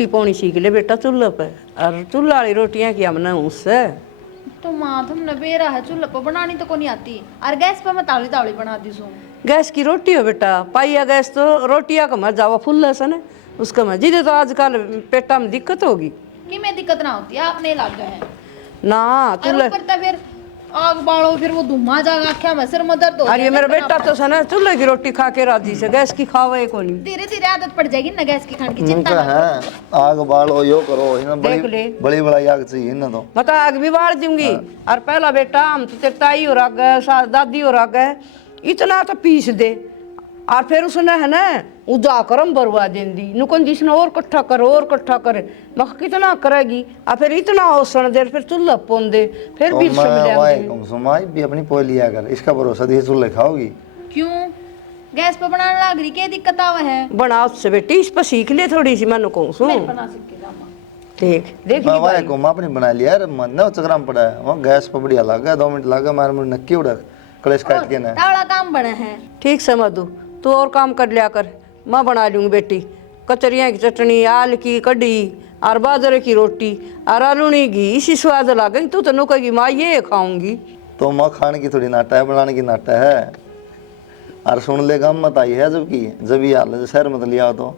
रोटी पानी सीख ले बेटा चूल्हे पे, और चूल्हा वाली रोटियां क्या बनाऊं उससे। तो माँ तुमने बेरा है चूल्हे पर बनानी तो कोनी आती, और गैस पे मैं तावली तावली बना दी सो। गैस की रोटी हो बेटा, पाइया गैस तो रोटियां का मजा जावा फुल्ले से न उसका मैं जिधे तो आजकल पेटा में दिक्कत होगी कि मैं दिक्कत ना होती है, आपने लग गए हैं ना और चूल्हे। ऊपर तो फिर आग बालो, फिर वो धुआं जागा क्या मैं सिर में दर्द हो अरे जाएगा, मेरा इतना बेटा तो सना चूल्हे की रोटी खा के राजी से, गैस की खावे को नहीं। धीरे धीरे आदत पड़ जाएगी ना गैस की खाने की, चिंता उनका ना करो। है आग बालो यो करो, इन्हें देख ले। बड़ी बड़ी आग चाहिए इन्हें तो। बता आग भी बाढ़ दूंगी। और पहला बेटा हम तो तेरी ताई हो रहा गए, दादी हो रहा गए, इतना तो पीस दे, और फिर उसने है ना उजा करम बरवा देंदी नुकन जिसने और कट्ठा करे और कट्ठा करे, मख कितना करेगी, और फिर इतना ओसण दे, फिर चूल्हा पोन दे, फिर भी सुमाई भी अपनी पोई लिया कर, इसका भरोसा दिए चूल्हे खाओगी। क्यों गैस पे बनाने लग रही, क्या दिक्कत आवा है? बना उससे बेटी, इस पर सीख ले थोड़ी सी, मैं कहूँ सुन मैं बना सकती हूँ। देख देख ली मैं भाई। को अपनी बना लिया यार, मन ना चक्रा में पड़ा है वहाँ गैस पर बढ़िया लगा, 2 मिनट लगा मार मुझे नक्की उड़ा कलेश काट के ना। तावड़ा काम बड़ा है। ठीक समझ दू, तू और काम कर लिया कर, मैं बना लूँगी बेटी कचरियाँ की चटनी, आल की कड़ी, और बाजरे की रोटी, और आलूनी घी, इसी स्वाद लागेगी। तू तो नुकेगी माँ ये खाऊंगी। तो माँ खाने की थोड़ी नाटा है, बनाने की नाटा है। और सुन ले गम मत आई है जब ये हाल शहर मत लिया तो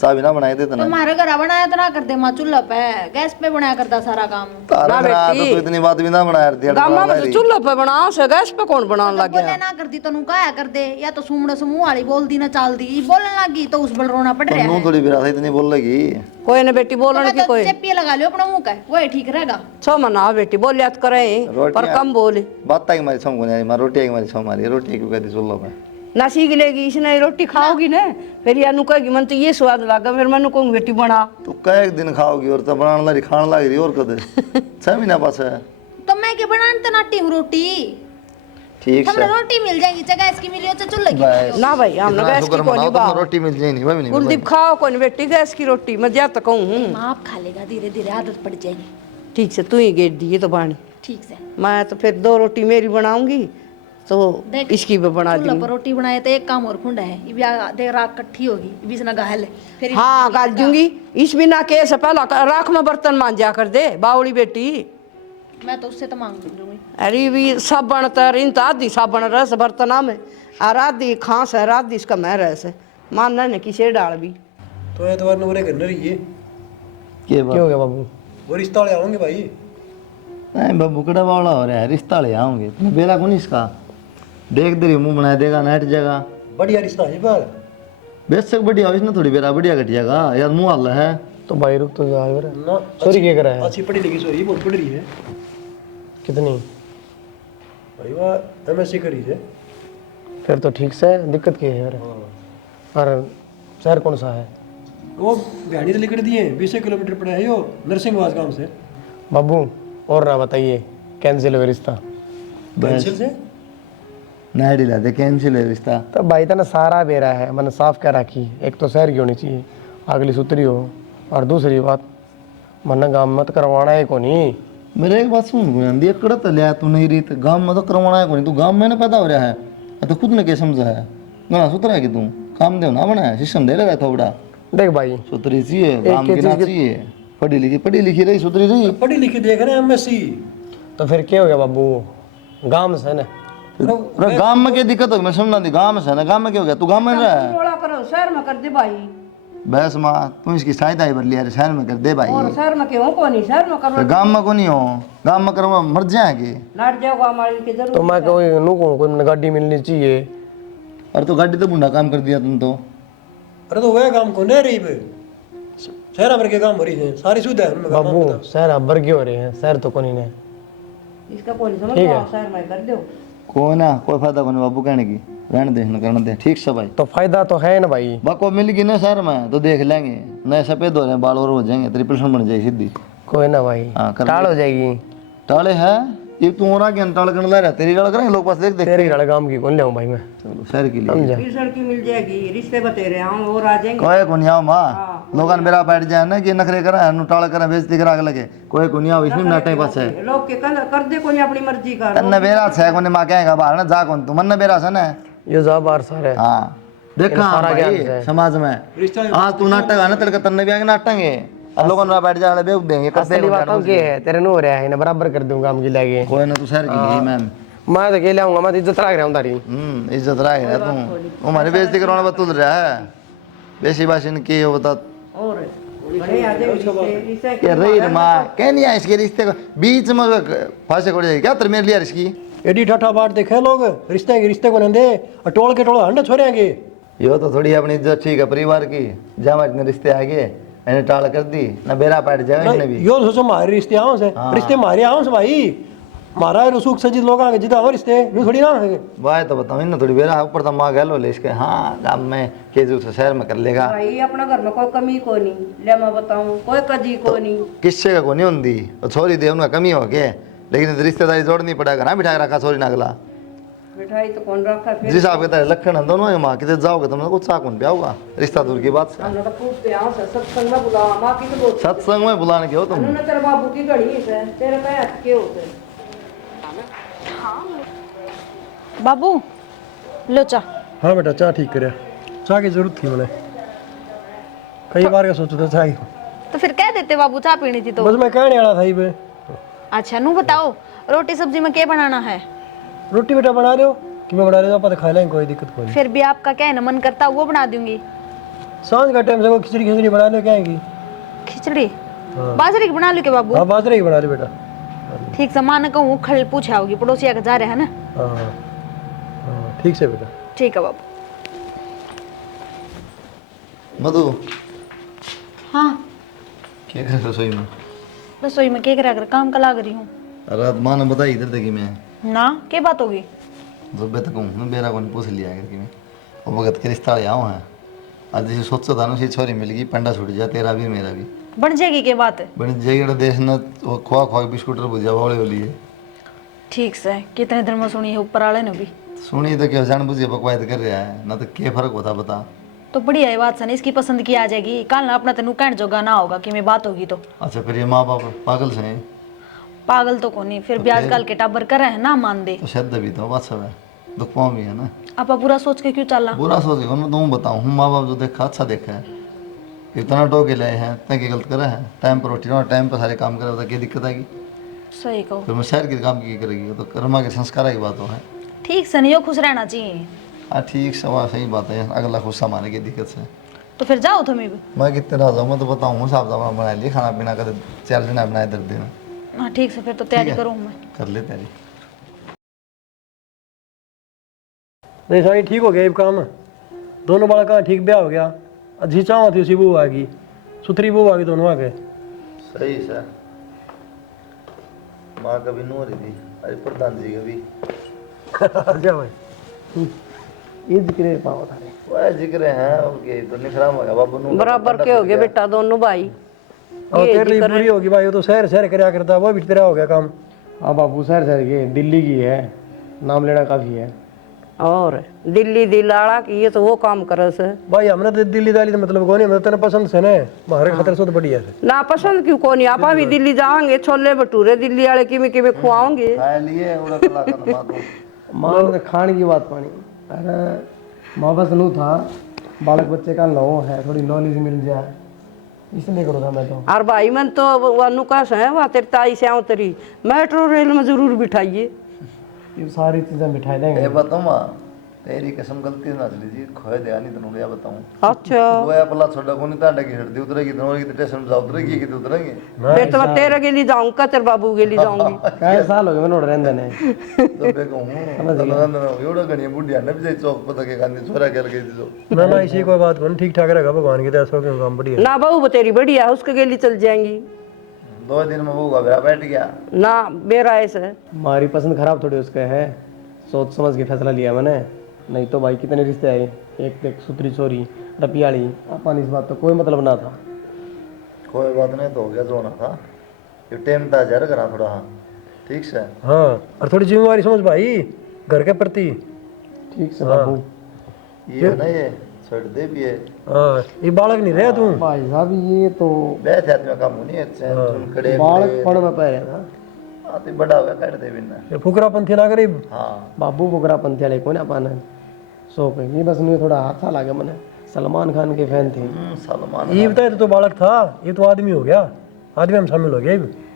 चाय भी ना बनाए थे तना। तुम्हारे घर बनाया तो ना करते माँ, चूल्हा पे गैस पे बनाया करता सारा काम। ना बेटी। तो इतनी बात भी ना बनाया दिया गामा में तो चूल्हा पे बनाओ से, गैस पे कौन बनाने लग बोले गया। ना करती तो नुकाया कर दे, या तो सुमड़ समूह वाली बोल दी ना चाल दी, बोलने लगी तो उस बल रोना पड़ रहा है। थोड़ी बिरा था इतनी बोल लगी। कोई ना बेटी बोलने की कोई चप्पी लगा लियो अपना मुंह का, वही ठीक रहेगा। छो मना बेटी बोल याद करे पर कम बोले। बात की मारी छम को मार रोटी की मारी छम मारी रोटी क्यों कहती चूल्हा पे ना सीख लेगी, इसने रोटी खाओगी ना, फिर या नुकेगी मन तो ये स्वाद लगा, फिर मैं नुकूंगी बेटी बना। तो कई एक दिन खाओगी और तो बनाने लगी खाने लग रही और कदे 6 महीना पास है। तो मैं क्या बनाने तो नाटी हूँ रोटी, ठीक हमने है रोटी मिल जाएगी, चाहे गैस की मिली हो चाहे चूल्हे की मिली हो। ना भाई हमने गैस की कोनी बा, रोटी मिल जाएगी भाई नहीं कुलदीप खाओ कोनी बेटी गैस की रोटी, मैं जा तक कहूँ। माँ आप खा लेगा, धीरे धीरे आदत पड़ जाएगी। ठीक से तू ही गेट दिए तो बाणी, ठीक से मैं तो फिर 2 रोटी मेरी बनाऊंगी तो देख, इसकी भी बना चूल्हा दूंगी। पर रोटी बनाए तो एक काम और खुंडा है, ये भी देर रात इकट्ठी होगी, ये भी इसने गाल है फिर। हाँ गाल दूंगी, इस बिना के से पहला राख में बर्तन मांजा कर दे बावड़ी बेटी। मैं तो उससे तो मांग लूंगी। अरे भी साबण तर इन तो आधी साबण रस बर्तना में, और आधी खांस है, आधी इसका मैं रस है, मानना ने किसे डाल भी। तो एतवार नूरे करने रही है, क्या क्यों हो गया बाबू? वो रिश्ता ले आओगे भाई। नहीं बाबू कड़ा वाला हो रहा है, रिश्ता ले आओगे तुम्हें बेला कौन इसका देख दे मुंह बना देगा नेट जगह बढ़िया रिश्ता है पर बेशक बढ़िया हो इसने थोड़ी बेरा बढ़िया घटियागा यार मुंह हाल है। तो भाई रुक तो जा यार। ना सॉरी क्या करा है? अच्छी पढ़ी लिखी सॉरी बहुत पढ़ रही है कितनी? भाई वाह एमएससी करी है। फिर तो ठीक से दिक्कत की है यार। और शहर कौन सा है? वो गाड़ी से लेकर दिए 20 किलोमीटर पड़ा है, यो नरसिंहवास गांव से। बाबू और ना बताइए, कैंसिल हो गया रिश्ता। कैंसिल से नहीं डिला दे कैंसिल है रिश्ता। तो भाई था ना सारा बेरा है, मैंने साफ कह रखी, एक तो शहर की होनी चाहिए, अगली सुतरी हो, और दूसरी बात मन गाँव मत करवाना है को नहीं। मेरे एक बात सुन गुंदी कड़ा तो लिया तू नहीं रही गाँव में तो करवाना है को नहीं, तू गाँव में ना पैदा हो रहा है तो खुद ने क्या समझा है गाना सुतरा है कि तू काम दे ना बनाया सिस्टम दे रहा है थोड़ा। देख भाई सुतरी चाहिए काम की ना चाहिए, पढ़ी लिखी रही सुतरी रही। पढ़ी लिखी देख रहे हैं एमएससी। तो फिर क्या हो गया बाबू, गाँव से ना गाँव में क्या दिक्कत होगी मैं समझना थी, गाँव में से ना गाँव में क्या हो गया तू गाँव में रहा है। थोड़ा करो शहर में कर दे भाई, बस माँ तू इसकी सहायता ही बदली यार शहर में कर दे भाई। और शहर में क्यों को नहीं, शहर में करो गाँव में को नहीं हो, गाँव में करो मर जाएंगे। लड़ जाओगा हमारे के जरूर। तो मैं कोई नुकूँ कोई गाड़ी मिलनी चाहिए। अरे तो गाड़ी तो बुढ़ा काम कर दिया तुम तो। अरे तो वह काम को नहीं रही बे, शहर भर के काम हो रही है, सारी सुविधा है उनमें। बाबू शहर अब वर्गी हो रहे हैं, शहर तो कोनी ने। इसका कोई नहीं समझ ठीक है। आओ, शहर में कर दो। कोई ना कोई फायदा को नहीं बाबू कहने की, रहने दे न करने दे ठीक से भाई। तो फायदा तो है ना भाई। बाको मिल गई ना शहर में तो देख लेंगे, नए सफेद हो रहे हैं बाल और हो जाएंगे, 3% बन जाएगी सीधी। कोई ना भाई, हाँ, कर टाल हो जाएगी। टाले है ये तू और आगे टाल करने ला रहा तेरी गाल करेंगे लोग पास देख देख। तेरी गाड़ काम की कौन ले भाई मैं, चलो शहर के लिए समझा? फिर सड़की मिल जाएगी, रिश्ते बतेरे हम और आ जाएंगे। कोई को नहीं आओ माँ, लोग मेरा बैठ जाए ना कि नखरे करें टाल करें बेइज्जती करा के लगे, कोई को नहीं आओ इसमें नाटे पास है। लोग के कर दे कोई अपनी मर्जी का। तन्ने बेरा से कोने माँ कहेगा बाहर ना जा कौन तू मन बेरा से ना। ये जा बार सारे हाँ देखा सारा ज्ञान भाई है। समाज में आज तू नाटक आना तेरे का तन्ने भी आगे नाटक है लोगों ने बैठ जा बेच देंगे कर असली बात तो ये है तेरे नो हो रहा है ना बराबर कर दूंगा काम की लागे कोई ना तू शहर की गई मैम मैं तो अकेले आऊंगा मैं तो इज्जत रख रहा हूँ तारी इज्जत रहा है तू हमारी बेइज्जती करवाना बतूल रहा है बेसी बाशी ने की हो बता और बड़े आ जाए रिश्ते ये रही रे माँ कह नहीं आया इसके रिश्ते को बीच में फांसे कोड़ जाएगी क्या तेरे मेरे लिया इसकी एडी ठाठा बाट देखे लोग रिश्ते को नंदे और टोल के टोल हंडे छोड़ेंगे। यो तो थोड़ी अपनी इज्जत ठीक है परिवार की जहाँ इतने रिश्ते आ गए मैंने टाल कर दी ना बेरा पैट जाएगा इसने भी यो सोचो हमारे रिश्ते आओ से रिश्ते मारे आओ से भाई मारा रसूख सजी लोग आगे जिदा हो रिश्ते यूं थोड़ी ना है वाह तो बताओ इन थोड़ी बेरा ऊपर तो माँ गलो ले इसके हाँ काम में केजू से शहर में कर लेगा भाई अपना घर में कोई कमी को नहीं ले मैं बताऊं कोई कजी को नहीं किससे का को नहीं होती छोरी दे उनका कमी हो के लेकिन रिश्तेदारी जोड़नी पड़ेगा ना बिठा रखा छोरी नागला मिठाई तो कौन रखा फिर जिस आपके तरह लखन है दोनों माँ कितने जाओगे तुम कुछ साकुन पे आओगा रिश्ता दूर की बात से हमने तो पूछते आओ सत्संग में बुलावा माँ की तो बोल सत्संग में बुलाने के हो तुम उन्होंने तेरे बाबू की घड़ी है तेरे पे हाथ के होते बाबू लो चा। हाँ बेटा चाय ठीक करे चाय की जरूरत थी मैंने कई बार का सोचा था चाय तो फिर कह देते बाबू चाय पीनी थी तो। बस मैं कहने वाला था ही बे अच्छा नू बताओ रोटी सब्जी में क्या बनाना है? रोटी बेटा बना रहे हो कि मैं बना रहे हो खा लेंगे कोई दिक्कत कोई नहीं। फिर भी आपका क्या है ना मन करता वो बना दूंगी। सांझ का टाइम से वो खिचड़ी बना लो क्या आएगी खिचड़ी बाजरे की बना लो के बाबू? हाँ बाजरे की बना लो बेटा। ठीक से माँ ने कहूँ खल पूछा होगी पड़ोसिया का जा रहे है ना। हाँ हाँ ठीक से बेटा। ठीक है बाबू। मधु हाँ क्या कर रसोई में रसोई में क्या करा कर काम का लाग रही हूँ। रात माँ ने बताई इधर देखी मैं ना क्या बात होगी? तो बेटा कहूँ मैं बेरा को नहीं पूछ लिया करके मैं और भगत के रिश्ता आओ है आज जैसे सोचो था ना उसी छोरी मिल गई पंडा छूट जा तेरा भी मेरा भी बन जाएगी क्या बात है? बन जाएगी देश न खुआ खुआ के बिस्कुट भुजिया वाले वाली है ठीक से कितने दिन में सुनी है ऊपर वाले ने भी सुनी तो क्या जान बुझिए बकवायद कर रहा है ना तो क्या फर्क होता बता तो बढ़िया है बात सनी इसकी पसंद की आ जाएगी कल ना अपना तेनू कहने जोगा ना होगा कि मैं बात होगी तो। अच्छा फिर ये माँ बाप पागल से हैं पागल तो कोनी फिर भी आजकल के टाबर कर रहे हैं ना मान दे तो शब्द भी तो बात सब है दुख पाँव भी है ना आप बुरा सोच के क्यों चला? बुरा सोच के मैं तुम बताऊँ हूँ माँ बाप जो देखा अच्छा देखा है इतना टोके लाए हैं इतना की गलत करा है टाइम पर रोटी टाइम पर सारे काम करा होता क्या दिक्कत आएगी? सही कहो। फिर मैं शहर के काम की करेगी तो कर्मा के संस्कार की बात हो है ठीक से नहीं हो खुश रहना चाहिए। हाँ ठीक सवा सही बात है अगला खुद सामाने की दिक्कत से तो फिर जाओ तुम्हें भी। मैं कितने रह जाऊँ मैं तो बताऊँ साहब साहब बना लिए खाना पीना कर 4 दिन बनाए दर दिन हाँ ठीक से फिर तो तैयारी करूँ मैं। कर ले तैयारी नहीं सारी ठीक हो गया ये काम दोनों बड़ा कहाँ ठीक ब्याह हो गया अच्छी चाह थी उसी बहू आ गई सुथरी बहू आ गई दोनों आ गए। सही सर माँ कभी नो रही थी अरे प्रधान जी कभी क्या भाई ये जिक्र पाओ थारे वह जिक्र है ओके तो नहीं खराब हो गया बाबू नु बराबर के हो गए बेटा दोनों भाई और तेरे लिए पूरी होगी भाई वो तो शहर शहर कराया करता वो भी तेरा हो गया काम। हाँ बाबू शहर शहर के दिल्ली की है नाम लेना काफी है। और दिल्ली दिलाड़ा की ये तो वो काम करे से भाई हमने तो दिल्ली दाली तो मतलब कौन है तेरे पसंद से ने हमारे खतर से तो बढ़िया है ना पसंद क्यों को नहीं आप भी दिल्ली जाएंगे छोले भटूरे दिल्ली वाले किमें खुआओगे खा लिए उड़ा कला का माँ तो माँ ने तो खाने की बात पानी अरे माँ बस नू था बालक बच्चे का लो है थोड़ी नॉलेज मिल जाए इसलिए करो था मैं तो। और भाई मन तो अनुकाश है वहाँ तेरी ताई से आऊँ तेरी मेट्रो रेल में जरूर बिठाइए ये सारी चीजें बिठाई देंगे। ये बताऊँ माँ तेरी कसम गलती ना चली जी खोए दे नहीं तो क्या बताऊँ अच्छा वो है पला छोड़ा को नहीं तांडा की हड्डी उतरेगी तो की स्टेशन पे उतरेगी कि उतरेंगे फिर तो मैं तेरे के लिए जाऊँ तेरे बाबू के लिए जाऊंगी कई साल हो गए मैं नोट रहने ने तो बे कहूँ एवढा गणी बुढ़िया न भी चौक पता के गांधी छोरा के लगे जो ना ना इसी कोई बात कौन ठीक ठाक रहेगा भगवान की दया से काम बढ़िया। ना बहू तेरी बढ़िया है उसके लिए चल जाएंगी 2 दिन में वो घबरा बैठ गया ना मेरा ऐसा है हमारी पसंद खराब थोड़ी उसका है सोच समझ के फैसला लिया मैंने नहीं तो भाई कितने रिश्ते आए एक सुथरी छोरी रपियाली अपन इस बात तो कोई मतलब ना था। कोई बात नहीं तो हो गया जो होना था ये टाइम था जरा करा थोड़ा हाँ ठीक से हाँ और थोड़ी जिम्मेवारी समझ भाई घर के प्रति। ठीक से बाबू ये ना ये छोड़ दे भी है हाँ ये बालक नहीं रहे तू भाई साहब ये तो बैठे आदमी का काम नहीं है तुम खड़े बालक पढ़ में पह रहा था आते बड़ा हो गया काट दे बिना ये फुकरा पंथी ना करे हाँ बाबू बोकरा पंथी वाले को ना पाना सो पे ये बस मुझे थोड़ा हाथ सा लगा मैंने सलमान खान के फैन थे। सलमान ये बताए तो बालक था, ये तो आदमी हो गया, आदमी में शामिल हो गया ये।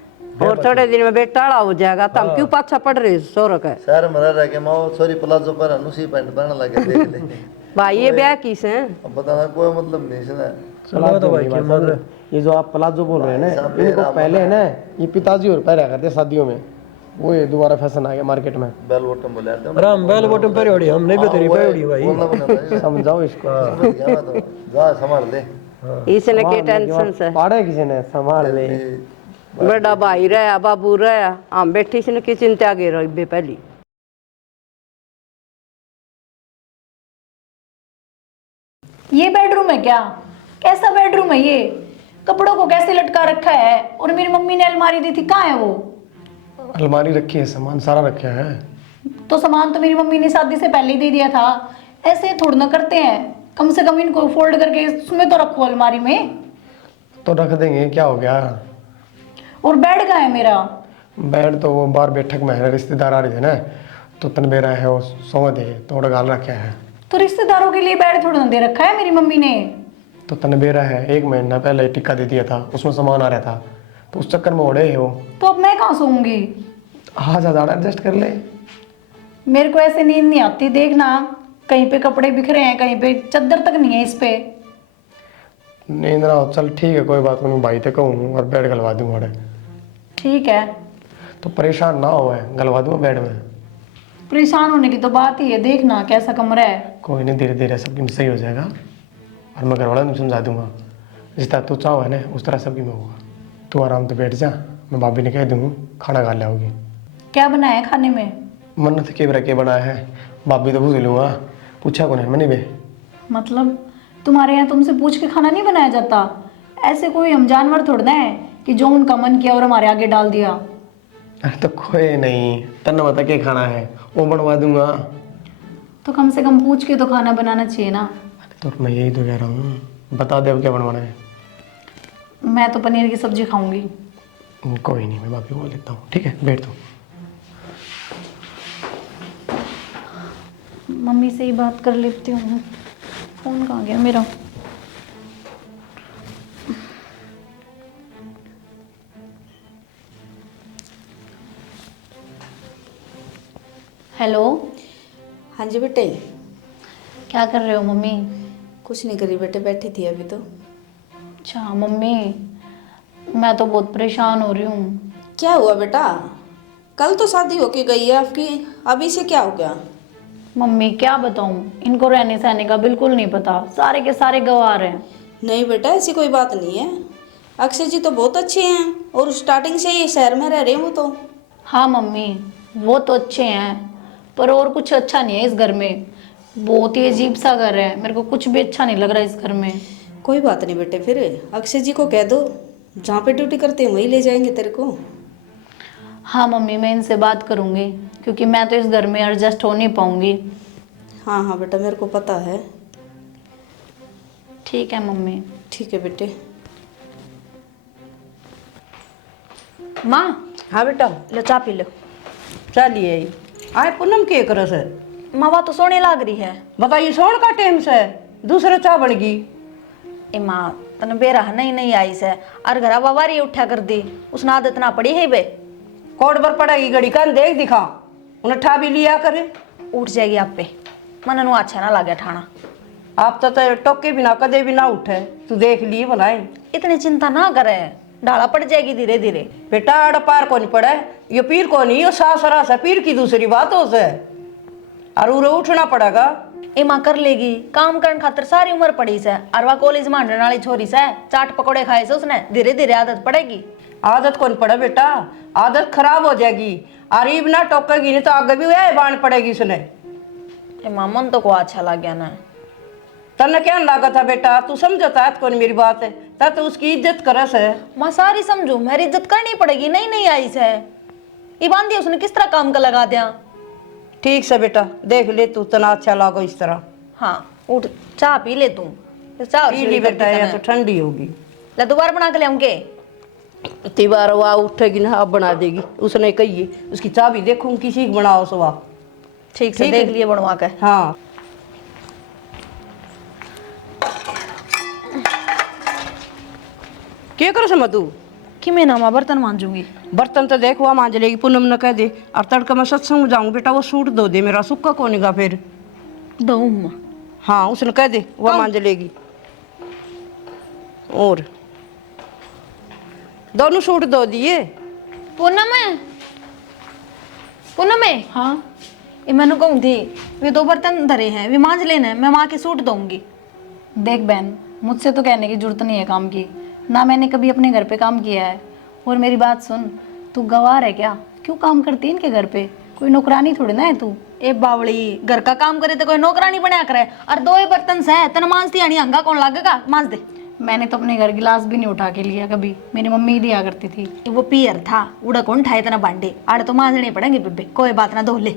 और थोड़े दिन में बेटा आड़ा हो जाएगा तो हम क्यों पाछा पड़ रहे सोरक है शहर में रह के माँ सॉरी प्लाजो पर अनुसी पैंट पहनने लगे देख ले। भाई ये ब्याह किस है अब बताना कोई मतलब नहीं इसने। चलो तो भाई की मर ये जो आप प्लाजो बोल रहे हैं ना, इनको पहले है ना ये पिताजी और पहना करते शादियों में, वो ये दोबारा फैशन आ गया मार्केट में। बेल बॉटम बोले आते राम बेल बॉटम परियोड़ी हमने भी तेरी परियोड़ी भाई। समझाओ इसको। जा संभाल ले। इसने के टेंशन से पाड़े किसी ने संभाल ले। बड़ा भाई रहा बाबू रहा हम बैठी इसने की चिंता के रही पहली। ये बेडरूम है क्या? कैसा बेडरूम है ये? कपड़ों को कैसे लटका रखा है? और मेरी मम्मी ने अलमारी दी थी, कहाँ है वो? अलमारी रखी है, सामान सारा रखा है। तो सामान तो मेरी मम्मी ने शादी से पहले ही दे दिया था। ऐसे थोड़ा ना करते हैं, कम से कम इनको फोल्ड करके उसमें तो रखो अलमारी में। तो रख देंगे, क्या हो गया। और बेड कहाँ है मेरा? बेड तो वो बाहर बैठक में है, रिश्तेदार आ रहे थे ना, तो तनबेरा है वो सो दे थोड़ा गाल रखा है। तो रिश्तेदारों के लिए बेड थोड़ा ना दे रखा है मेरी मम्मी ने। तो तनबेरा है, 1 महीना पहले टिक्का दे दिया था, उसमें सामान आ रहा था, तो उस चक्कर में ओढ़े है वो। तो अब मैं कहाँ सोऊंगी? हाँ ज़्यादा एडजस्ट कर ले। मेरे को ऐसे नींद नहीं आती, देखना कहीं पे कपड़े बिखरे हैं, कहीं पे चादर तक नहीं है इस पे। नींद ना हो, चल ठीक है कोई बात नहीं, भाई तक कहूँ और बेड गलवा दूँ ओढ़े। ठीक है, तो परेशान ना हो, है गलवा दूँ बेड में। परेशान होने की तो बात ही है, देखना कैसा कमरा है। कोई नहीं, धीरे धीरे सबकी सही हो जाएगा, और मैं घर वाला नहीं समझा दूंगा। जिस तरह तू चाहो है ना उस तरह सबकी में होगा। तू आराम से बैठ जा, मैं भाभी ने कह दूँ खाना खा लाओगी। क्या बनाया है खाने में? मन्नत के बरा के बनाया है, भाभी तो पूछ लूँगा, पूछा कौन है मैंने बे। मतलब तुम्हारे यहाँ तुमसे पूछ के खाना नहीं बनाया जाता? ऐसे कोई हम जानवर थोड़ा ना है कि जो उनका मन किया और हमारे आगे डाल दिया। अरे तो कोई नहीं, तन्ने बता के खाना है वो बनवा दूंगा। तो कम से कम पूछ के तो खाना बनाना चाहिए ना। तो मैं यही तो कह रहा हूँ, बता दे अब क्या बनवाना है। मैं तो पनीर की सब्जी खाऊंगी। कोई नहीं, मैं भाभी बोल लेता हूँ, ठीक है बैठ दो। मम्मी से ही बात कर लेती हूँ। फोन कहाँ गया मेरा? हेलो। हाँ जी बेटे। क्या कर रहे हो मम्मी? कुछ नहीं करी बेटे, बैठी थी अभी तो। अच्छा मम्मी, मैं तो बहुत परेशान हो रही हूँ। क्या हुआ बेटा? कल तो शादी होके गई है आपकी, अभी से क्या हो गया? मम्मी क्या बताऊँ, इनको रहने सहने का बिल्कुल नहीं पता, सारे के सारे गंवार हैं। नहीं बेटा ऐसी कोई बात नहीं है, अक्षय जी तो बहुत अच्छे हैं और स्टार्टिंग से ही शहर में रह रहे हैं वो तो। हाँ मम्मी वो तो अच्छे हैं, पर और कुछ अच्छा नहीं है इस घर में। बहुत ही अजीब सा घर है, मेरे को कुछ भी अच्छा नहीं लग रहा इस घर में। कोई बात नहीं बेटे, फिर अक्षय जी को कह दो जहाँ पे ड्यूटी करते हैं वहीं ले जाएंगे तेरे को। हाँ मम्मी मैं इनसे बात करूँगी, क्योंकि मैं तो इस घर में एडजस्ट हो नहीं पाऊँगी। हाँ हाँ बेटा मेरे को पता है। ठीक है मम्मी। ठीक है बेटे। माँ हाँ बेटा लो चाय पी लो। चलिए आए पूनम के करस है। माँ बात तो सोने लाग रही है। बताइए सोन का टाइम से दूसरा चा बन गई। ए माँ तने बेरा नहीं नहीं आई से, और घरा बाबारी उठा कर दी, उसने आदत ना पड़ी है बे। कोड पर पड़ेगी घड़ी कर देख दिखा, उन्हें ठा भी लिया करे। उठ जाएगी आप पे, मन नु अच्छा ना लगे ठाना। आप तो टोके बिना कदे भी ना उठे, तू देख लिए बनाए। इतनी चिंता ना करे, डाला पड़ जाएगी धीरे धीरे। बेटा आड़ पार को नहीं पड़े, ये पीर को नहीं, ये सासरा से पीर की दूसरी बात हो से, और उरे उठना पड़ेगा। ए माँ कर लेगी, काम करने खातर सारी उम्र पड़ी से, और वह कॉलेज में हंडने वाली छोरी से चाट पकौड़े खाए से उसने, धीरे धीरे आदत पड़ेगी। आदत कौन पड़े बेटा, आदत खराब हो जाएगी, और इब ना टोकेगी नहीं तो आगे भी वह बाण पड़ेगी उसने। ए माँ मन तो को अच्छा लग गया ना। तन्ने क्या लगा था बेटा, तू समझता है कौन मेरी बात है, तब तो उसकी इज्जत करस है। माँ सारी समझू, मेरी इज्जत करनी पड़ेगी, नहीं नहीं आई से ये बांधी उसने किस तरह काम का लगा दिया। ठीक से बेटा देख ले तू, तना अच्छा लागो इस तरह। हाँ उठ चाय पी ले तू, चाय पी ली बेटा, या तो ठंडी होगी। ले दोबारा बना के ले आऊंगे। तिबार वह उठेगी ना अब बना देगी, उसने कही उसकी चाबी देखूं किसी की बनाओ सुबह। ठीक से ठीक देख है। लिए बनवा के। हाँ क्या कर समा तू कि मैं ना माँ बर्तन मांजूंगी। बर्तन तो देख वहाँ मांज लेगी, पूनम ने कह दे। और तड़का मैं सत्संग जाऊंगी बेटा, वो सूट दो दे मेरा, सुक्का कोनेगा फिर। दऊँ माँ? हाँ उसने कह दे, वह मांज लेगी। और दोनों सूट दो दिए। पूनम है, पूनम है। हाँ ये मैंने कहूँ थी, वे 2 बर्तन धरे हैं, वे मांज लेना है, मैं माँ के सूट दूंगी। देख बहन, मुझसे तो कहने की जरूरत नहीं है काम की, ना मैंने कभी अपने घर पे काम किया है। और मेरी बात सुन, तू गवार है क्या? क्यों काम करती है इनके घर पे? कोई नौकरानी थोड़ी ना है तू। ए बावड़ी, घर का काम करे तो कोई नौकरानी बना करे। और 2 ही बर्तन से तन मांजती आनी, हंगा कौन लागेगा? मांज दे। मैंने तो अपने घर गिलास भी नहीं उठा के लिया कभी, मेरी मम्मी ही दिया करती थी। वो पियर था, उड़ा कौन ठाए तना भांडे, आड़े तो मांजने पड़ेंगे बेबे, कोई बात ना, धो ले।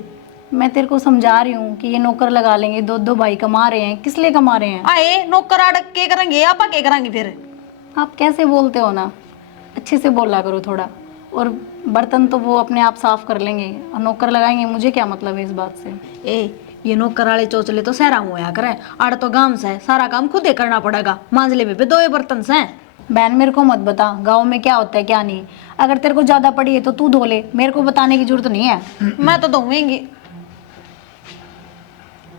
मैं तेरे को समझा रही हूँ कि ये नौकर लगा लेंगे, 2 भाई कमा रहे हैं, किस लिए कमा रहे हैं? आए नौकर अड़क के करेंगे, आप क्या करेंगे फिर? आप कैसे बोलते हो ना, अच्छे से बोला करो थोड़ा। और बर्तन तो वो अपने आप साफ कर लेंगे, और नौकर लगाएंगे, मुझे क्या मतलब है इस बात से? ये नौकर वाले चौचले तो सहरा हुआ करे, आड़ तो गांव से सारा काम खुद ही करना पड़ेगा। मांज ले बेबे, 2 ही बर्तन से। बहन मेरे को मत बता गांव में क्या होता है क्या नहीं। अगर तेरे को ज्यादा पड़ी है तो तू धो ले, मेरे को बताने की जरूरत नहीं है। मैं तो धोऊंगी।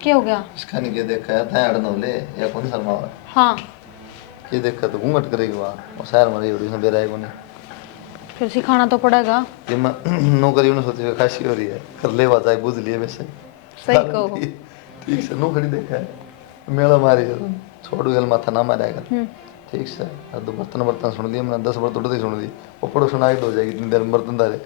क्या हो गया? इसका नहीं क्या देखा है, था अड़नो ले या कौन शर्मा। हाँ ये देखा तो घूंघट करेगी वहाँ, और शहर में रही उसने बेरा है कोने। फिर सिखाना तो पड़ेगा। ये मैं नौकरी उन्हें सोची खासी हो रही है, कर ले बात बुझ लिए वैसे। सही कहो। ठीक से नौकरी देखा है, मेला मारी छोड़ गल माथा ना मारा कर। ठीक से और 2 बर्तन सुन लिए मैंने, 10 बर्तन उड़ते सुन ली, वो पड़ो सुनाई हो जाएगी इतनी देर में बर्तन दारे।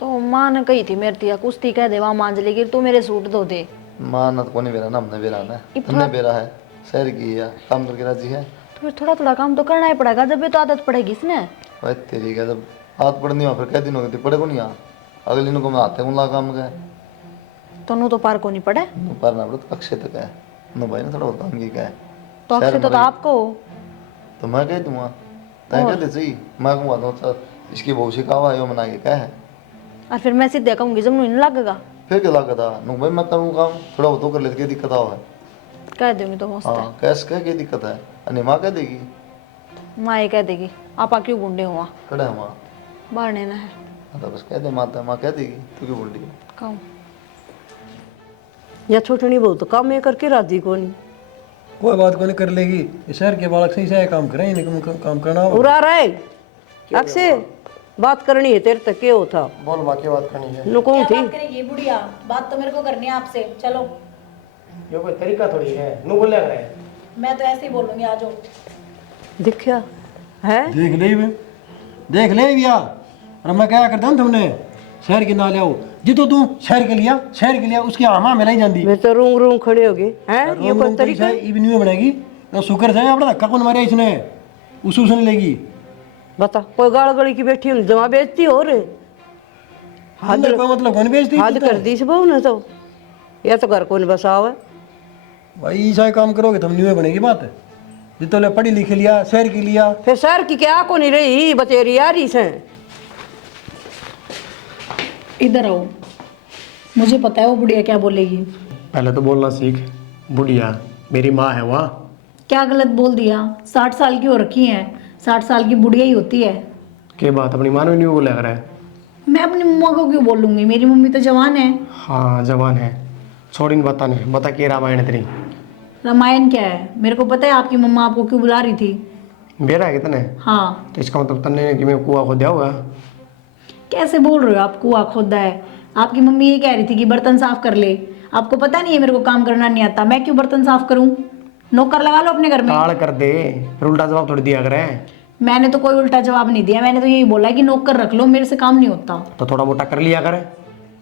तो माँ ने कही थी मेरे तिया कुश्ती कह दे वहाँ मांज लेगी, तू मेरे सूट धो दे। माँ ना तो कोनी बेरा ना, हमने बेरा ना, हमने बेरा है, शहर की है, काम करके राजी है। तो फिर थोड़ा थोड़ा काम तो करना ही पड़ेगा, जब भी तो आदत पड़ेगी इसने। भाई तेरी क्या, जब हाथ पड़नी हो फिर कह दिन होगी पड़े को नहीं यहाँ, अगले दिन को मैं आते हूँ काम का तो नू तो पार को नहीं पड़े, पर ना पड़े तो अक्षय तक है नो भाई ना, थोड़ा होता है क्या है तो अक्षय तो आपको हो। तो मैं कह दूँगा तय कह दे सही, मैं कहूँगा तो इसकी बहू से कहा है मना के क्या है। और फिर मैं सीधे कहूँगी जब नहीं लगेगा, फिर क्या लागत था नो भाई मैं करूँ काम, थोड़ा बहुत तो कर लेते, क्या दिक्कत है। कह दूंगी तो होता है। हाँ कैसे क्या क्या दिक्कत है, अरे माँ कह देगी, माँ ये कह देगी आपा क्यों गुंडे हुआ, खड़ा है माँ, बाहर लेना है। हाँ तो बस कह दे माता, माँ कह देगी तू क्यों बोल रही है। कहूँ या छोटनी बहू तो काम ये करके राजी को नहीं। कोई बात को नहीं कर लेगी, ये शहर के बालक सही से काम करें, इन्हें काम करना होगा। उड़ा रहे अक्षय, बात करनी है तेरे तक, क्या होता बोल माँ की बात करनी है। नु कौन थी? करेगी बुढ़िया, बात तो मेरे को करनी है आपसे, चलो। ये कोई तरीका थोड़ी है, नू बोले करे। मैं तो ऐसे ही बोलूंगी, आ जाओ। दिखा है देख ले भैया, और मैं क्या करता हूँ तुमने शहर के ना ले आओ, जितो तू शहर के लिया उसकी आमा मिलाई जाती मैं तो रूम रूम खड़े हो गए हैं। ये कोई तरीका है? इवनिंग में बनेगी तो शुक्र से अपना धक्का कौन मारे इसने, उसने लेगी। बता, कोई गाड़ गड़ी की बैठी हूँ जमा बेचती हो रे, हद कोई मतलब कौन बेचती हद कर दी से बहू ने तो, या तो घर कौन बसाव है। भाई ऐसा काम करोगे तो न्यू में बनेगी बात, जितो ले पढ़ी लिखी लिया शहर की लिया। फिर शहर की क्या को नहीं रही बचेरी यारी से। इधर आओ, मुझे पता है वो बुढ़िया क्या बोलेगी। पहले तो बोलना सीख, बुढ़िया मेरी माँ है वहाँ। क्या गलत बोल दिया, 60 साल की हो रखी है, 60 साल की बुढ़िया ही होती है। के बात अपनी माँ ने नहीं बोला कर रहा है। मैं अपनी मम्मा को क्यों बोलूंगी, मेरी मम्मी तो जवान है। हाँ जवान है, छोड़ इन बता नहीं, बता के रामायण है तेरी। रामायण क्या है, मेरे को पता है आपकी मम्मा आपको क्यों बुला रही थी। बेरा है कितने, हाँ तो इसका मतलब तन्ने कि मैं कुआ खोदा हुआ। कैसे बोल रहे हो, आप कुआ खोदा है। आपकी मम्मी ये कह रही थी कि बर्तन साफ कर ले, आपको पता नहीं है मेरे को काम करना नहीं आता, मैं क्यों बर्तन साफ करूं। नौकर लगा लो अपने घर में। टाल कर दे, फिर उल्टा जवाब थोड़ी दिया करे। मैंने तो कोई उल्टा जवाब नहीं दिया, मैंने तो यही बोला कि नौकर रख लो, मेरे से काम नहीं होता। तो थोड़ा मोटा कर लिया करे।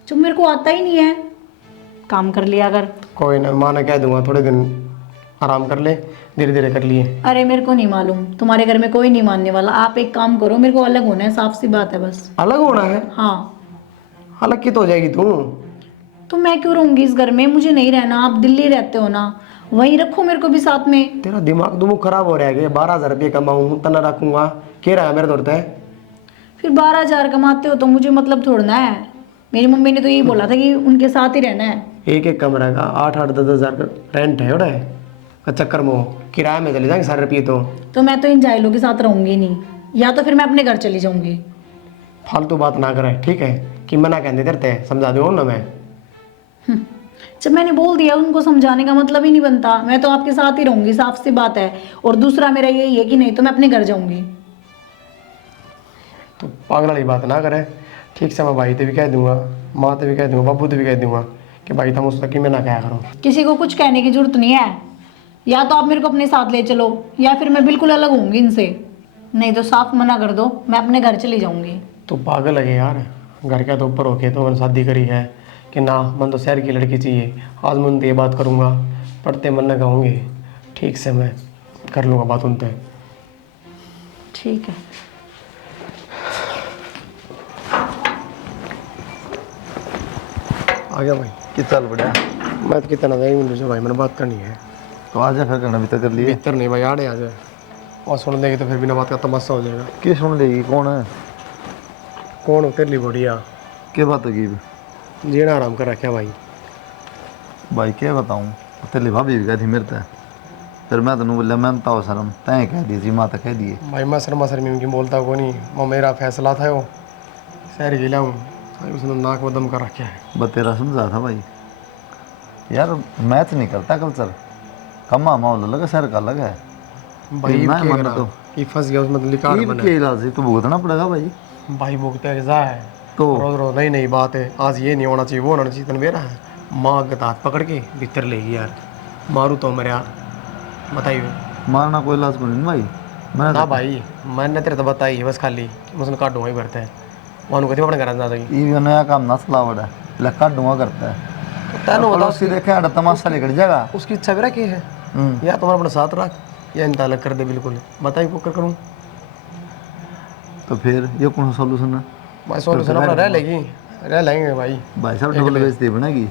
जो मेरे को आता ही नहीं है, काम कर लिया अगर। कोई ना, माँ ने कह दूंगा थोड़े दिन आराम कर ले, धीरे धीरे कर लिए। अरे मेरे को नहीं मालूम, तुम्हारे घर में कोई नहीं मानने वाला। आप एक काम करो, मेरे को अलग होना है, साफ सी बात है बस। अलग होना है? हाँ। अलग की तो हो जाएगी तू। तो मैं क्यों रहूंगी इस घर में, मुझे नहीं रहना। आप दिल्ली रहते हो ना, वहीं रखो मेरे को भी साथ में। तेरा दिमाग दुमुख खराब हो रहा है, 12,000 रुपये कमाऊँ तना रखूंगा, क्या रहा है मेरे दौड़ते है। फिर 12,000 कमाते हो तो मुझे मतलब छोड़ना है। मेरी मम्मी ने तो यही बोला था कि उनके साथ ही रहना है। एक एक कमरा का 8-8, 10,000 का रेंट है उड़ा का चक्कर में किराया में चले जाएंगे सारे रुपये। तो मैं तो इन जायलों के साथ रहूंगी नहीं। या तो फिर मैं अपने घर चली जाऊंगी। फालतू बात ना करे, ठीक है? कि मना कहते करते हैं, समझा दो ना मैं। जब मैंने बोल दिया, उनको समझाने का मतलब ही नहीं बनता। मैं तो आपके साथ ही रहूंगी, साफ सी बात है। और दूसरा मेरा यही है कि नहीं तो मैं अपने घर जाऊंगी। तो पागल वाली बात ना करे, ठीक से मैं भाई से भी कह दूंगा, माँ से भी कह दूंगा, बाबू से भी कह दूंगा कि भाई तुम उस तक ही मैं ना कहा करो। किसी को कुछ कहने की जरूरत नहीं है। या तो आप मेरे को अपने साथ ले चलो, या फिर मैं बिल्कुल अलग होंगी इनसे। नहीं तो साफ मना कर दो, मैं अपने घर चली जाऊंगी। तो पागल है यार, घर के तो ऊपर होके तो मैंने शादी करी है कि ना, मन तो शहर की लड़की चाहिए। आज मैं उनसे ये बात करूँगा, पढ़ते मन न कहूँगी, ठीक से मैं कर लूँगा बात उनसे। ठीक है। आ गया भाई। कि चल बढ़िया। मैं तो कितना नहीं मुझे भाई, मैंने बात करनी है। तो आ जा फिर, करना भी तो कर लिए। भीतर नहीं भाई, आड़े आ जाए और सुन देगी तो फिर बिना बात का तमाशा हो जाएगा। कि सुन लेगी? कौन है? कौन हो तेरी बढ़िया? क्या बात होगी? जीना आराम कर रखा भाई। भाई क्या बताऊँ, तेरी भाभी भी कही थी मेरे से, फिर मैं तेन बोलिया मैं तो शर्म, तैं कह दी जी, माँ तो कह दिए। भाई मैं शर्मा शर्मी की बोलता को नहीं, वो मेरा फैसला था, वो शहर गिला हूँ, उसने नाक में दम कर रखा है। बस तेरा समझा था भाई यार, मैच नहीं करता कल्चर, कमा माहौल अलग है, शहर का अलग है। भाई मैं क्या माना करा? तो ये फंस गया उसमें, लिकाड़ ईब बना के इलाज ही तो भुगतना पड़ेगा भाई। भाई भुगते जा है तो रोज रोज नई नई बात है। आज ये नहीं होना चाहिए, वो होना चाहिए, तन मेरा है। माँ के हाथ पकड़ के भीतर लेगी यार, मारू तो मेरे यार, बताइए। मारना कोई इलाज को नहीं भाई। मैं ना भाई मैंने तेरे तो बताई है बस, खाली कि मैं उसने काटूंगा ही भरते हैं, वो कहती अपने घर ना जाएगी। ये नया काम ना चलावड़ है, लक्का डुआ करता है। तेनों बताओ, पड़ोसी देखे आड़ा तमाशा लेकर जाएगा। उसकी इच्छा भी रखी है, या तुम्हारा अपने साथ रख, या इनता अलग कर दे बिल्कुल। बताइए वो कर करूँ? तो फिर ये कौन सा सोल्यूशन है? भाई सोल्यूशन अपना रह लेगी, रह लेंगे भाई। भाई साहब डबल बेइज्जती बनेगी।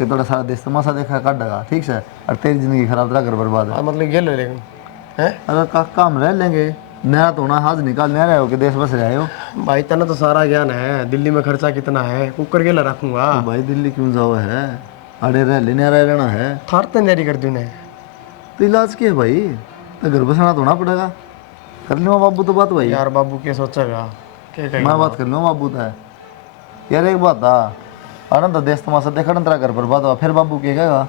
एक थोड़ा सारा देश तमाशा देखा काटेगा, ठीक से, और तेरी जिंदगी खराब रहा, घर बर्बाद है। मतलब ये ले लेंगे हैं? अगर काम रह लेंगे, नया तो होना, हाथ निकाल, नया रहो कि देश बस रहे हो। भाई तना तो सारा ज्ञान है, दिल्ली में खर्चा कितना है, कुकर के लिए रखूंगा। तो भाई दिल्ली क्यों जाओ है, अरे रह ले, नया रह लेना है। थार तैयारी कर दूँ। तो इलाज क्या है भाई, तो घर बसाना तो होना पड़ेगा। कर लूँगा बाबू तो बात भाई, यार बाबू क्या सोचेगा, क्या कहेगा? मैं बात कर लूँगा बाबू तो है यार। एक बात था, अनंत देश तमाशा देखा ना, तेरा घर बर्बाद हुआ, फिर बाबू क्या कहेगा?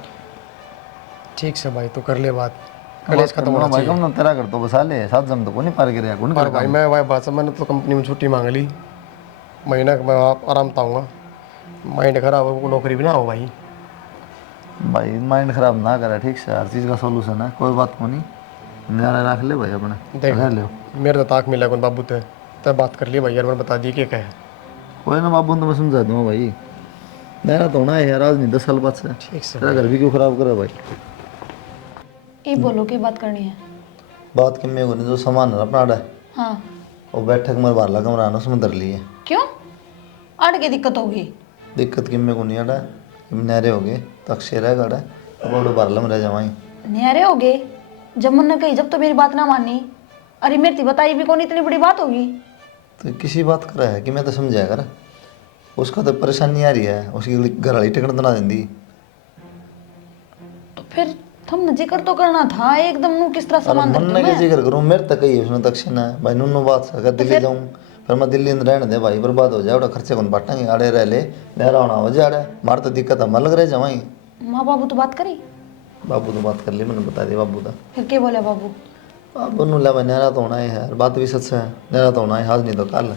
ठीक से भाई, तो कर ले बात, कलेश खत्म होना भाई। चाहिए। कम तेरा घर तो बसा ले, साथ जम तो को नहीं पार गिरा, कौन पर कर भाई मैं भाई बात से, मैंने तो कंपनी में छुट्टी मांग ली, महीना का मैं आराम पाऊंगा। माइंड खराब हो, नौकरी भी ना हो भाई। भाई माइंड खराब ना करे, ठीक से, हर चीज़ का सोल्यूशन है, कोई बात को नहीं। नया रख ले भाई अपने, देख रह ले। मेरे तो ताक मिला कौन बाबू थे, तब बात कर लिया भाई यार, मैंने बता दी क्या है। कोई ना बाबू तो मैं समझा दूँगा भाई, नया तो होना है यार, आज नहीं 10 साल बाद से। ठीक से तेरा घर भी क्यों खराब करे भाई? ये बोलो की बात करनी है। बात कि मेरे को नहीं, जो सामान है अपना आड़ा, हाँ। वो बैठक में बाहर कमरा ना, उसमें धर लिए। क्यों? आड़ की दिक्कत होगी? दिक्कत कि मेरे को नहीं आड़ा, नहरे हो गए तो अक्षय रहेगा आड़ा, अब वो बाहर में रह जावाई। न्यारे हो गए? जब मन ने कही, जब तो मेरी बात ना मानी। अरे मेरी थी बताई भी कौन, इतनी बड़ी बात होगी? तो किसी बात कर रहा है कि मैं तो समझाया कर, उसका तो परेशानी आ रही है, उसकी घर वाली टिकट तो ना देंगी। तो फिर तुम जिक्र तो करना था एकदम, नु किस तरह अरे सामान मन ने क्या जिक्र करूँ, मेरे तक ही है उसने दक्षिण है भाई, नुनू बात से अगर दिल्ली जाऊँ, फिर मैं दिल्ली में रहने दे भाई, बर्बाद हो जाए, उड़ा खर्चे कौन बांटेंगे, आड़े रह ले, नहरा होना हो जाए आड़े, मार तो दिक्कत है, मैं लग रहे जावाई। माँ बाबू तो बात करी? बाबू तो बात कर ली, मैंने बता दिया बाबू था। फिर क्या बोले बाबू? बाबू नु ला भाई, नहरा तो होना ही है, बात भी सच है, नहरा तो होना है, आज नहीं तो कल।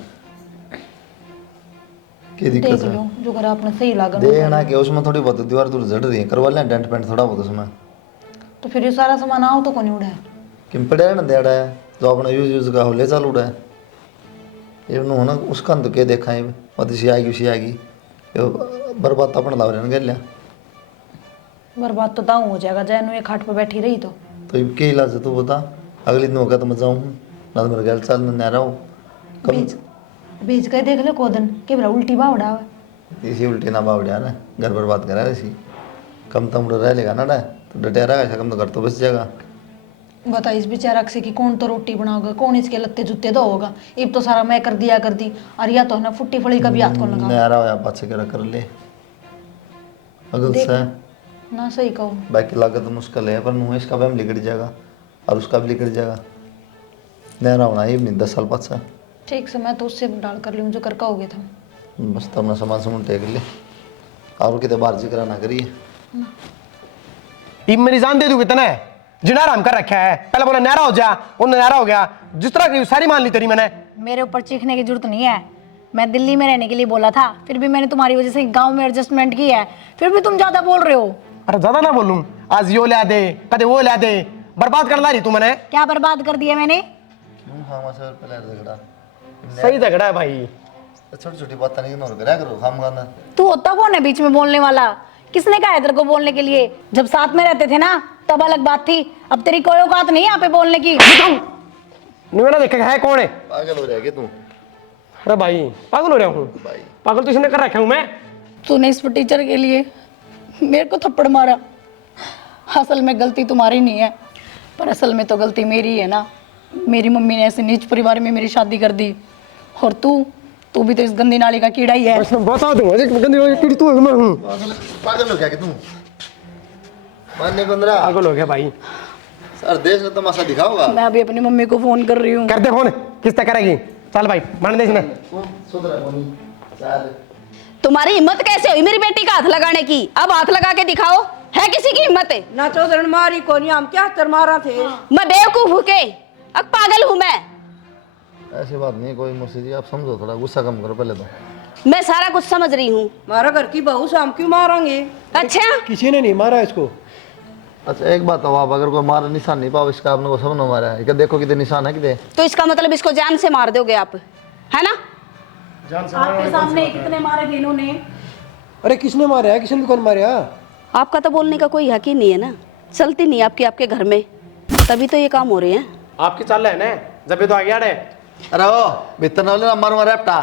क्या दिक्कत देख है? लो जो करा आपने सही लगा। देखना कि उसमें थोड़ी बहुत दीवार दूर जड़ रही है, करवा लें डेंट पेंट थोड़ा बहुत उसमें। तो फिर ये सारा सामान आओ तो कौन उड़ा है? किम पड़े ना देड़ा है, जो अपना यूज का हो ले चालू उड़ा है, ये नु होना उसका तो क्या देखा है, मत आएगी ये बर्बाद तो अपन लाव रहे गल लिया। बर्बाद तो दाऊ हो जाएगा, जैनू एक खाट पे बैठी रही तो। ये क्या इलाज है तू बता, अगले दिन होगा तो मैं जाऊँ ना, तो मेरे गल चाल ना रहा हूँ कम। भेज कर देख ले कोदन के बरा उल्टी बावड़ा है। इसी उल्टी ना बावड़िया ना, घर बर्बाद करा इसी, कम तम रह लेगा ना डा, तो डटेरा ऐसा कम तो घर तो बच जाएगा। बता इस बेचारा से कि कौन तो रोटी बनाओगा, कौन इसके लत्ते जूते दो होगा। इब तो सारा मैं कर दिया कर दी, और या तो है ना फुट्टी फड़ी का भी हाथ कौन लगा। नया रहा पाछे करा कर ले, अगल से ना सही कहो। बाकी लागत मुश्किल है, पर मुँह इसका भी लिकड़ जाएगा और उसका भी लिकड़ जाएगा। नहरा होना ही नहीं 10 साल पाछा ठीक से मैं तो उससे डाल कर लूँ जो कर का हो गया था। बस तो अपना सामान सामान टेक ले और कितने बार जिक्र ना करिए। ये मेरी जान दे दूँ कितना है जिना राम कर रखा है। पहले बोला नहरा हो जा, वो नहरा हो गया, जिस तरह की सारी मान ली तेरी मैंने। मेरे ऊपर चीखने की जरूरत नहीं है। मैं दिल्ली में रहने के लिए बोला था, फिर भी मैंने तुम्हारी वजह से गांव में एडजस्टमेंट की है, फिर भी तुम ज्यादा बोल रहे हो। अरे ज्यादा ना बोलूं, आज यो ला दे कदे वो ला दे, बर्बाद कर ला रही तू मैंने। क्या बर्बाद कर दिया मैंने? झगड़ा सही झगड़ा है भाई। छोटी छोटी बात नहीं इग्नोर करा करो हम गाना। तू होता कौन है बीच में बोलने वाला? किसने कहा है तेरे को बोलने के लिए? जब साथ में रहते थे ना तब अलग बात थी, अब तेरी कोई औकात नहीं है यहाँ पे बोलने की। मैंने देखा है कौन है? पागल हो रहा है तू? अरे भाई पागल हो रहा हूँ भाई? पागल तो इसने कर रखा हूँ मैं। तूने इस टीचर के लिए मेरे को थप्पड़ मारा। असल में गलती तुम्हारी नहीं है, पर असल में तो गलती मेरी है ना। मेरी मम्मी ने ऐसे नीच परिवार में मेरी शादी कर दी, और तू भी तो इस गंदी नाली का कीड़ा ही है। बता दूंगा गंदी वाली कीड़ी तू मैं हूँ। पागल हो गया कि तू? मानने को अंदर पागल हो गया भाई। सर देश ने तमाशा दिखाओगा। मैं अभी अपनी मम्मी को फोन कर रही हूँ। कर दे फोन, किस तरह करेगी? चल भाई मान दे इसने। तुम्हारी हिम्मत कैसे हुई मेरी बेटी का हाथ लगाने की? अब हाथ लगा के दिखाओ, है किसी की हिम्मत है? ना चौधरी मारी को नहीं, हम क्या हत्तर मारा थे। मैं बेवकूफ हूँ के? अब पागल हूँ मैं? ऐसी बात नहीं कोई मुझसे जी, आप समझो, थोड़ा गुस्सा कम करो पहले तो। मैं सारा कुछ समझ रही हूँ। हमारा घर की बहू से हम क्यों मारेंगे? अच्छा किसी ने नहीं मारा इसको। अच्छा एक बात हो, आप अगर कोई मारा निशान नहीं पाओ इसका, आपने को सब न मारा है, देखो कितने निशान है कितने। तो इसका मतलब इसको जान से मार दोगे आप, है ना? आपके सामने कितने मारे थे इन्होंने? अरे किसने मारा है? किसने कौन मारा? आपका तो बोलने का कोई हक ही नहीं है ना, चलती नहीं आपके घर में, तभी तो ये काम हो रहे हैं। आपकी चाल है ना, जब ये तो आ गया रे। अरे ओ बितर ना ले मारो मारे अपटा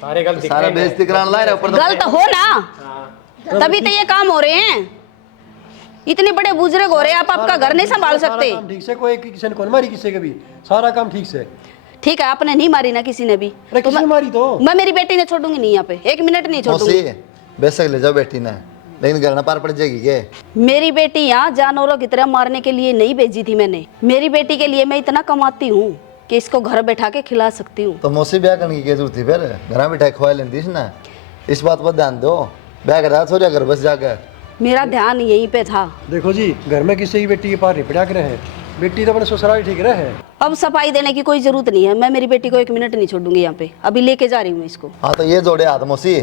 सारे गलती सारा बेइज्जती कराने ला रहे ऊपर तो। गलत हो ना, तभी तो ये काम हो रहे हैं। इतने बड़े बुजुर्ग हो रहे हैं, आप आपका घर नहीं संभाल सकते। सारा काम ठीक से, कोई किसी ने कौन मारी किसी के भी, सारा काम ठीक से। ठीक है, आपने नहीं मारी ना किसी ने भी। अरे किसने मारी? तो मैं मेरी बेटी ने छोड़ूंगी नहीं यहाँ पे, एक मिनट नहीं छोड़ूंगी। मौसी बेशक ले जाओ बेटी ने, लेकिन घर ना पार पड़ जाएगी के? मेरी बेटी यहाँ जानवरों की तरह मारने के लिए नहीं भेजी थी मैंने। मेरी बेटी के लिए मैं इतना कमाती हूँ कि इसको घर बैठा के खिला सकती हूँ। तो मौसी ब्याह करने की क्या जरूरत थी? फिर घर बिठा खवा लेती ना, इस बात पर ध्यान दो। ब्याह करा सो जा घर बस जाकर। मेरा ध्यान यहीं पे था। देखो जी, घर में किसी की बेटी के पार नहीं पड़ा कर रहे, बेटी तो अपने ससुराल ठीक रहे। अब सफाई देने की कोई जरूरत नहीं है, मैं मेरी बेटी को एक मिनट नहीं छोड़ूंगी यहाँ पे, अभी लेके जा रही हूँ इसको। हाँ तो ये जोड़े हाथ मौसी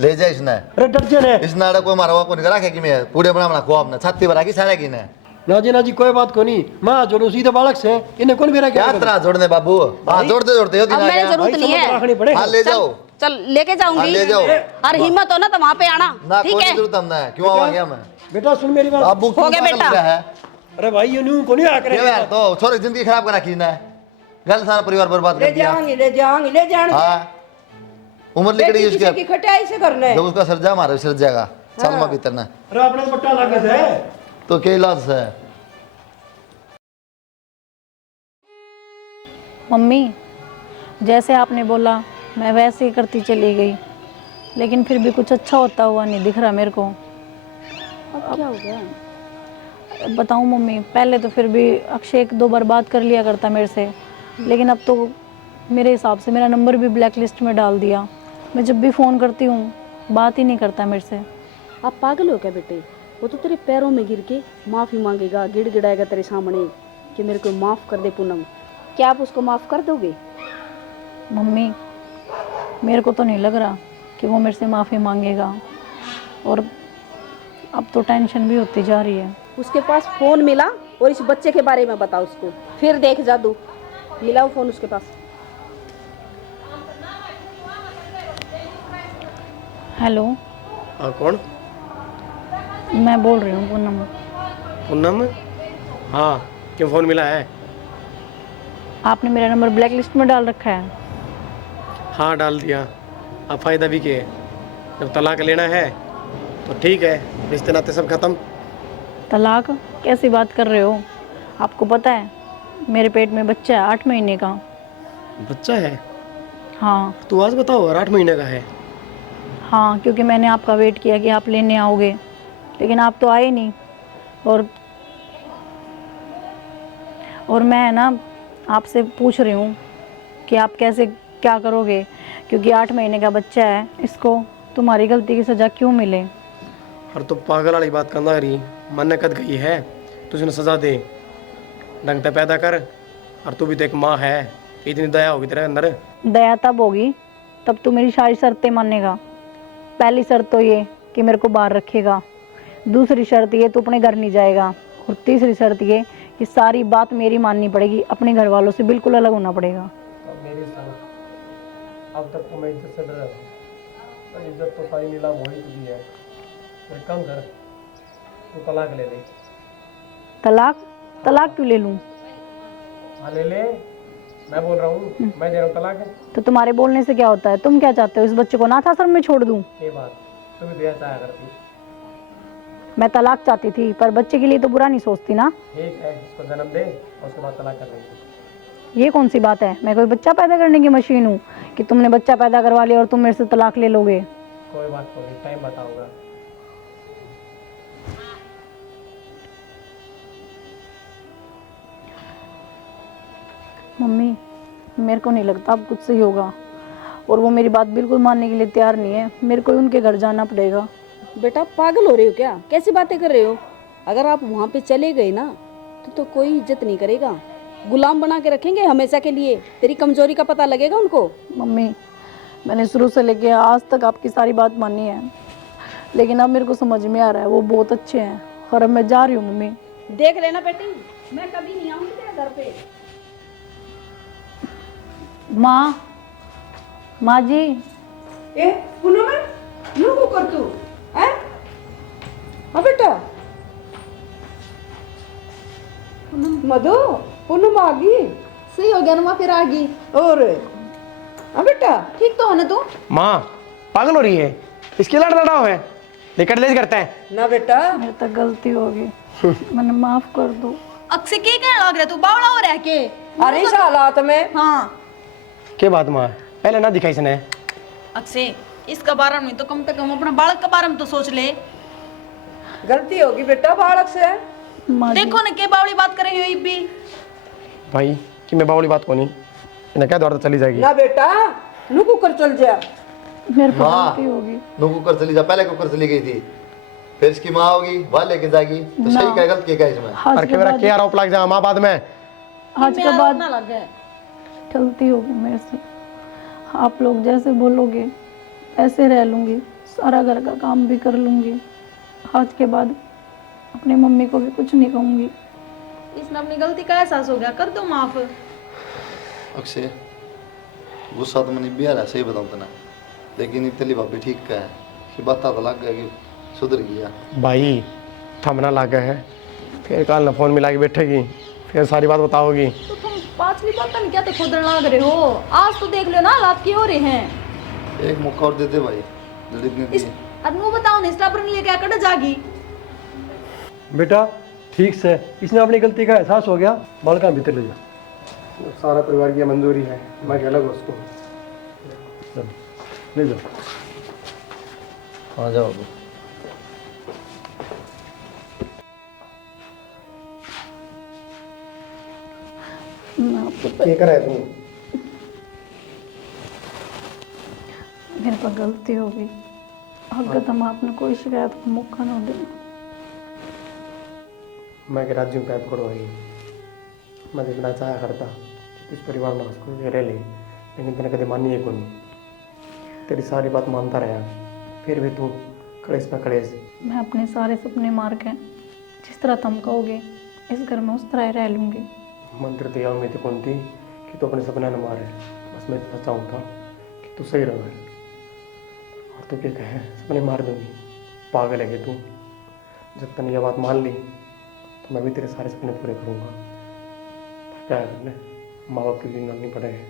ले जाए इसने। अरे डर ने इस नाड़ा को मारा को निकला कि मैं पूरे बना बना खुआ अपने छाती भरा की सारे की ने। ना जी कोई बात को नहीं, माँ जोड़ो सीधे बालक से, इन्हें कौन बेरा क्या तरह जोड़ने बाबू? हाँ जोड़ते जोड़ते यो दिन अब आ मेरी गया। जरूरत नहीं है। हाँ ले जाओ, चल लेके हाँ, जाऊंगी। ले जाओ। और हिम्मत हो ना तो वहाँ पे आना, ना ठीक कोई है? जरूरत हमने, क्यों आ गया मैं? बेटा सुन मेरी बात। बाबू हो गया बेटा। है? अरे भाई ये न्यू को नहीं आकर क्यों यार, तो छोरे की जिंदगी खराब करा की ना, गल सारा परिवार बर्बाद ले कर दिया। जाएंगे ले जाएंगे ले जाएंगे। हाँ उम्र लिखड़ी बेटी किसी उसकी, की खटाई से करना है। जब उसका सर्जा मारे सर जाएगा चल में भीतर ना, अरे अपने तो पट्टा लगे थे। तो क्या इलाज है? मम्मी जैसे आपने बोला मैं वैसे ही करती चली गई, लेकिन फिर भी कुछ अच्छा होता हुआ नहीं दिख रहा मेरे को। अब क्या हो गया? बताऊं मम्मी, पहले तो फिर भी अक्षय एक दो बार बात कर लिया करता मेरे से, लेकिन अब तो मेरे हिसाब से मेरा नंबर भी ब्लैक लिस्ट में डाल दिया। मैं जब भी फ़ोन करती हूँ बात ही नहीं करता मेरे से। आप पागल हो क्या बेटे? वो तो तेरे पैरों में गिर के माफ़ी मांगेगा, गिड़गिड़ाएगा तेरे सामने कि मेरे को माफ़ कर दे पूनम। क्या आप उसको माफ़ कर दोगे? मम्मी मेरे को तो नहीं लग रहा कि वो मेरे से माफ़ी मांगेगा, और अब तो टेंशन भी होती जा रही है। उसके पास फ़ोन मिला और इस बच्चे के बारे में बता उसको, फिर देख जादू। मिला वो फ़ोन उसके पास। हेलो हाँ कौन? मैं बोल रही हूँ पूनम। पूनम? हाँ क्यों फ़ोन मिला है? आपने मेरा नंबर ब्लैक लिस्ट में डाल रखा है। हाँ डाल दिया। अब फ़ायदा भी क्या है? जब तलाक लेना है तो ठीक है, रिश्ते नाते सब खत्म। तलाक? कैसी बात कर रहे हो? आपको पता है मेरे पेट में बच्चा है 8 महीने का। बच्चा है? हाँ तू आज बताओ, और 8 महीने का है? हाँ, क्योंकि मैंने आपका वेट किया कि आप लेने आओगे, लेकिन आप तो आए नहीं। और मैं ना आपसे पूछ रही हूँ कि आप कैसे क्या करोगे, क्योंकि 8 महीने का बच्चा है, इसको तुम्हारी गलती की सज़ा क्यों मिले। और तो पागल वाली बात करना रही, मन ने कद गई है, तुझे सजा दे, ढंग से पैदा कर। और तू भी तो एक माँ है, इतनी दया होगी तेरे अंदर। दया तब होगी तब तू मेरी सारी शर्तें मानेगा। पहली शर्त तो ये कि मेरे को बाहर रखेगा, दूसरी शर्त ये तू अपने घर नहीं जाएगा, और तीसरी शर्त ये कि सारी बात मेरी माननी पड़ेगी, अपने घर वालों से बिल्कुल अलग होना पड़ेगा। अब मेरी सुन, अब तक तो मैं इज्जत से डरा था, पर इज्जत तो सारी नीलाम हो ही चुकी है। एक काम कर, तू तलाक ले ले। तलाक? तलाक क्यों ले लूँ? हाँ ले ले, मैं बोल रहा हूँ, मैं दे रहा हूँ तलाक। तो तुम्हारे बोलने से क्या होता है? तुम क्या चाहते हो, इस बच्चे को अनाथ आश्रम में छोड़ दूँ? ये बात तू भी दिया चाहा करती। मैं तलाक चाहती थी, पर बच्चे के लिए तो बुरा नहीं सोचती ना। ठीक है, इसको जन्म दे और उसके बाद तलाक कर लेंगे। ये कौन सी बात है? मैं कोई बच्चा पैदा करने की मशीन हूँ कि तुमने बच्चा पैदा करवा लिया और तुम मेरे से तलाक ले लोगे? कोई बात नहीं, टाइम बताऊंगा। मम्मी, मेरे को नहीं लगता अब कुछ सही होगा, और वो मेरी बात बिल्कुल मानने के लिए तैयार नहीं है। मेरे को उनके घर जाना पड़ेगा। बेटा पागल हो रहे हो क्या? कैसी बातें कर रहे हो? अगर आप वहाँ पे चले गए ना तो कोई इज्जत नहीं करेगा, गुलाम बना के रखेंगे हमेशा के लिए। तेरी कमजोरी का पता लगेगा उनको। मम्मी, मैंने शुरू से लेके आज तक आपकी सारी बात मानी है, लेकिन अब मेरे को समझ में आ रहा है वो बहुत अच्छे हैं, और अब मैं जा रही हूँ। मम्मी देख लेना बेटी, मैं कभी नहीं आऊंगी तेरे घर पे। माँ जी। ए पूनम, नु को कर तू हैं? हाँ बेटा, मधु, पूनम आ गई। सही हो गया ना माँ, फिर आ गई। और हाँ बेटा, ठीक तो हो ना तू? माँ पागल हो रही है, इसके लड़ लड़ा हुआ है, लेकर ले करते हैं। ना बेटा, मेरे तक गलती हो गई, मैंने माफ कर दो। अक्से के कहने लग रहा तू बावड़ा हो रहा है के? अरे इस हालात में हाँ क्या बात माँ, पहले ना दिखाई इसने। अक्से, इसका बारे में तो कम से कम अपना बालक के बारे में तो सोच ले। गलती होगी बेटा बालक से। माँ जी, देखो ना के बावड़ी बात करे हुई भी। भाई कि मैं बावली बात को नहीं, इन्हें क्या द्वारा चली जाएगी। ना बेटा, नु को कर चल जा। मेरे को माँ, गलती होगी। नु कुकर चली जा, पहले कुकर चली गई थी, फिर इसकी माँ होगी वह लेके जाएगी, तो सही क्या गलत क्या इसमें? आज और के मेरा बाद, क्या आरोप लग जाए माँ बाद में। आज के बाद ना लग गया। गलती होगी मेरे से। आप लोग जैसे बोलोगे ऐसे रह लूँगी, सारा घर का काम भी कर लूँगी। आज के बाद अपनी मम्मी को भी कुछ नहीं कहूँगी। इसने अपनी गलती का एहसास हो गया, कर दो माफ। अक्षय, गुस्सा तो मैंने भी आ रहा है, सही बताऊँ तो ना, लेकिन इतनी भाभी ठीक का है कि बात तो लग गया कि सुधर गया। भाई थमना लग गया है, फिर कल ना फोन मिला के बैठेगी, फिर सारी बात बताओगी। तो तुम पांचवी बात नहीं क्या तो खुद लग रहे हो? आज तो देख लो ना हालात की हो रहे हैं। एक मौका और देते भाई, जल्दी नहीं इस दी। अब नु बताओ ना, इस पर नहीं है क्या कट जागी। बेटा ठीक से, इसने अपनी गलती का एहसास हो गया, बालका भीतर ले जा। सारा परिवार की मंजूरी है, मैं अलग हूँ उसको। चल, ले जाओ। हाँ जाओ। मैं आपको क्या कर रहा है तू? मेरे पर गलती होगी, अगर तुम आपने कोई शिकायत का मौका ना दे। मैं कि राज्यों पैप करवाई, मैं देखना चाहा करता कि इस परिवार में उसको रह ले, लेकिन तेने कभी मानी है कोई। तेरी सारी बात मानता रहा, फिर भी तू कलेश पे कलेश। मैं अपने सारे सपने मार के जिस तरह तुम कहोगे इस घर में उस तरह रह लूँगी। मंत्र दिया उम्मीद कौन थी कि तू अपने सपने न मारे, बस मैं इतना चाहूँ था कि तू सही रहे। और तू क्या कहे, सपने मार दूंगी, पागल है कि तू। जब तूने यह बात मान ली तो मैं भी तेरे सारे सपने पूरे करूँगा। क्या कर ले, माँ बाप के दिन नहीं पड़े हैं।